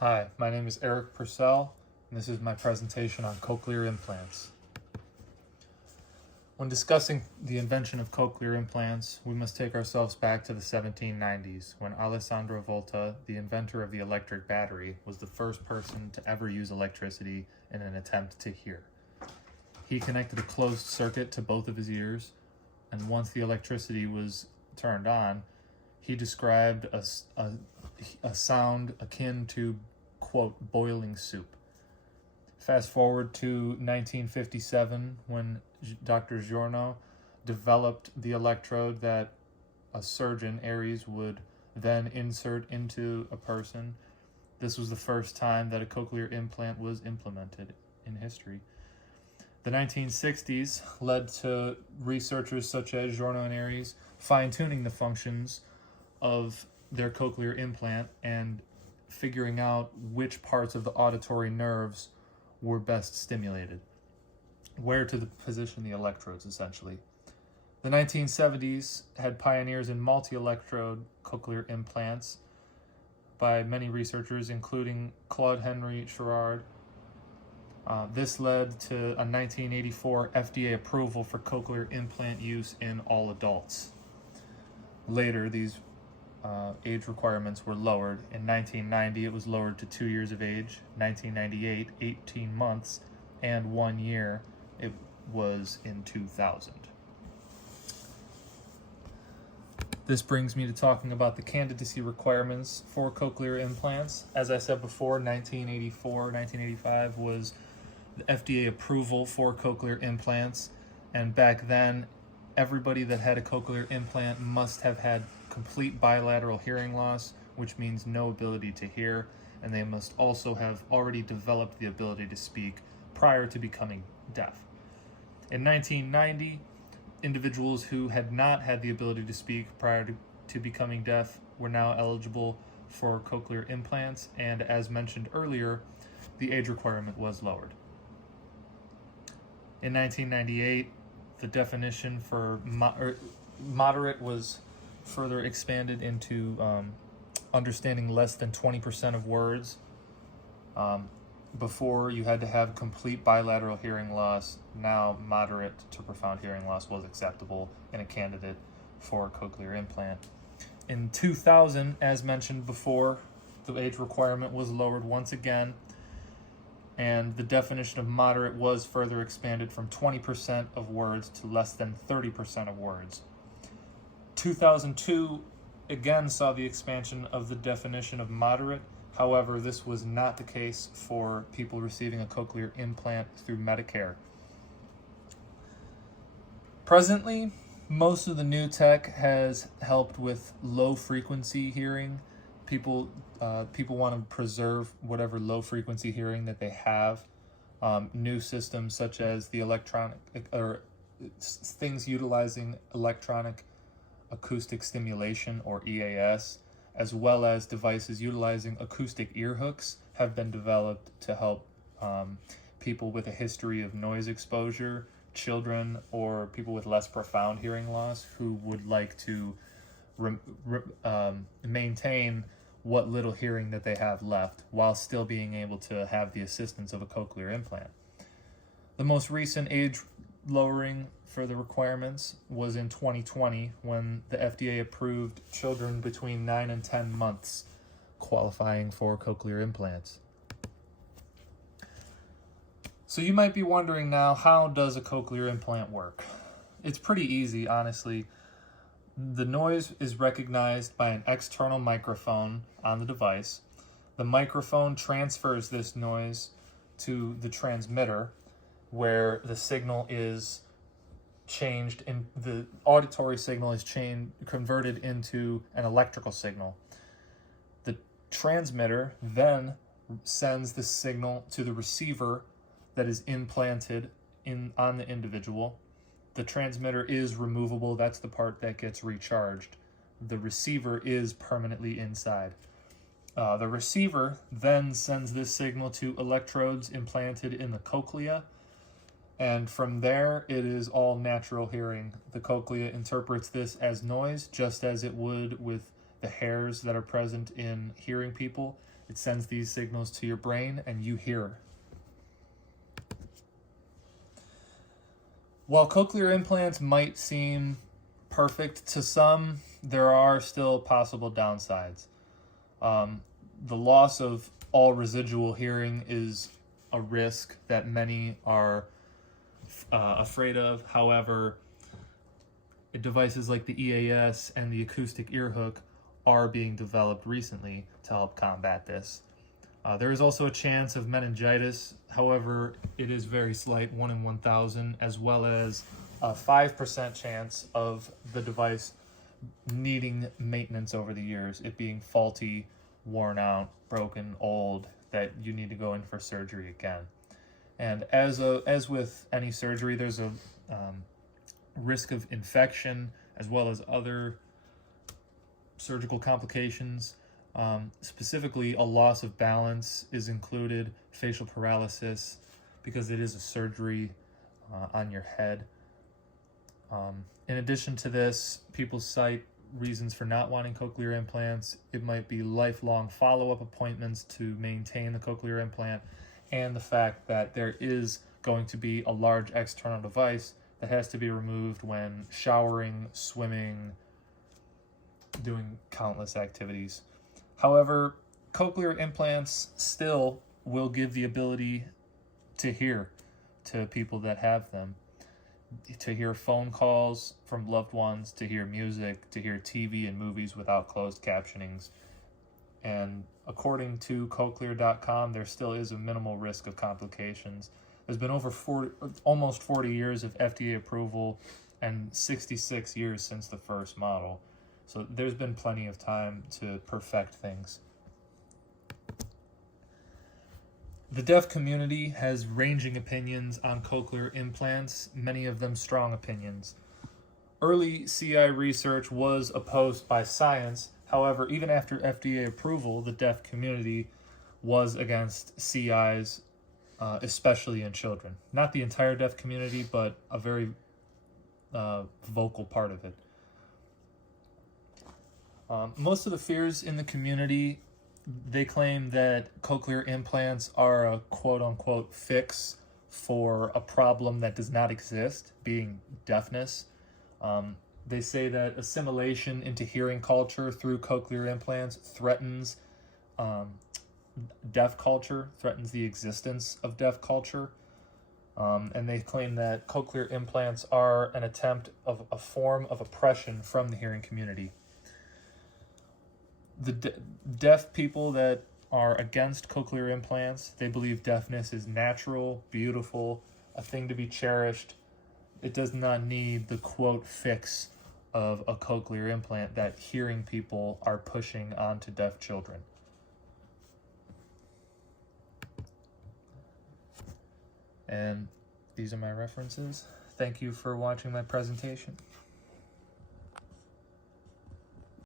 Hi, my name is Eric Purcell, and this is my presentation on cochlear implants. When discussing the invention of cochlear implants, we must take ourselves back to the 1790s, when Alessandro Volta, the inventor of the electric battery, was the first person to ever use electricity in an attempt to hear. He connected a closed circuit to both of his ears, and once the electricity was turned on, he described a sound akin to, quote, boiling soup. Fast forward to 1957 when Dr. Giorno developed the electrode that a surgeon, Aries, would then insert into a person. This was the first time that a cochlear implant was implemented in history. The 1960s led to researchers such as Giorno and Aries fine-tuning the functions of their cochlear implant and figuring out which parts of the auditory nerves were best stimulated, where to position the electrodes, essentially. The 1970s had pioneers in multi-electrode cochlear implants by many researchers, including Claude Henry Sherard. This led to a 1984 FDA approval for cochlear implant use in all adults. Later, these age requirements were lowered. In 1990, it was lowered to 2 years of age. 1998, 18 months, and 1 year. It was in 2000. This brings me to talking about the candidacy requirements for cochlear implants. As I said before, 1984, 1985 was the FDA approval for cochlear implants, and back then, everybody that had a cochlear implant must have had complete bilateral hearing loss, which means no ability to hear, and they must also have already developed the ability to speak prior to becoming deaf. In 1990, individuals who had not had the ability to speak prior to becoming deaf were now eligible for cochlear implants, and as mentioned earlier, the age requirement was lowered. In 1998, the definition for moderate was further expanded into understanding less than 20% of words. Before, you had to have complete bilateral hearing loss. Now, moderate to profound hearing loss was acceptable and a candidate for a cochlear implant. In 2000, as mentioned before, the age requirement was lowered once again, and the definition of moderate was further expanded from 20% of words to less than 30% of words. 2002 again saw the expansion of the definition of moderate. However, this was not the case for people receiving a cochlear implant through Medicare. Presently, most of the new tech has helped with low frequency hearing. People want to preserve whatever low frequency hearing that they have. New systems such as the electronic or things utilizing electronic acoustic stimulation, or EAS, as well as devices utilizing acoustic ear hooks have been developed to help people with a history of noise exposure, children, or people with less profound hearing loss who would like to maintain what little hearing that they have left while still being able to have the assistance of a cochlear implant. The most recent age lowering for the requirements was in 2020 when the FDA approved children between 9 and 10 months qualifying for cochlear implants. So you might be wondering now, how does a cochlear implant work? It's pretty easy, honestly. The noise is recognized by an external microphone on the device. The microphone transfers this noise to the transmitter, where the signal is changed, and the auditory signal is converted into an electrical signal. The transmitter then sends the signal to the receiver that is implanted on the individual. The transmitter is removable. That's the part that gets recharged. The receiver is permanently inside. The receiver then sends this signal to electrodes implanted in the cochlea, and from there, it is all natural hearing. The cochlea interprets this as noise, just as it would with the hairs that are present in hearing people. It sends these signals to your brain and you hear. While cochlear implants might seem perfect to some, there are still possible downsides. The loss of all residual hearing is a risk that many are afraid of. However, devices like the EAS and the acoustic ear hook are being developed recently to help combat this. There is also a chance of meningitis. However, it is very slight, 1 in 1,000, as well as a 5% chance of the device needing maintenance over the years, it being faulty, worn out, broken, old, that you need to go in for surgery again. And as with any surgery, there's a risk of infection as well as other surgical complications. Specifically, a loss of balance is included, facial paralysis, because it is a surgery on your head. In addition to this, people cite reasons for not wanting cochlear implants. It might be lifelong follow-up appointments to maintain the cochlear implant, and the fact that there is going to be a large external device that has to be removed when showering, swimming, doing countless activities. However, cochlear implants still will give the ability to hear to people that have them, to hear phone calls from loved ones, to hear music, to hear TV and movies without closed captionings. And according to Cochlear.com, there still is a minimal risk of complications. There's been almost 40 years of FDA approval and 66 years since the first model. So there's been plenty of time to perfect things. The deaf community has ranging opinions on cochlear implants, many of them strong opinions. Early CI research was opposed by science. However, even after FDA approval, the deaf community was against CIs, especially in children. Not the entire deaf community, but a very vocal part of it. Most of the fears in the community, they claim that cochlear implants are a quote-unquote fix for a problem that does not exist, being deafness. They say that assimilation into hearing culture through cochlear implants threatens deaf culture, threatens the existence of deaf culture. And they claim that cochlear implants are an attempt of a form of oppression from the hearing community. The deaf people that are against cochlear implants, they believe deafness is natural, beautiful, a thing to be cherished. It does not need the quote fix of a cochlear implant that hearing people are pushing onto deaf children. And these are my references. Thank you for watching my presentation.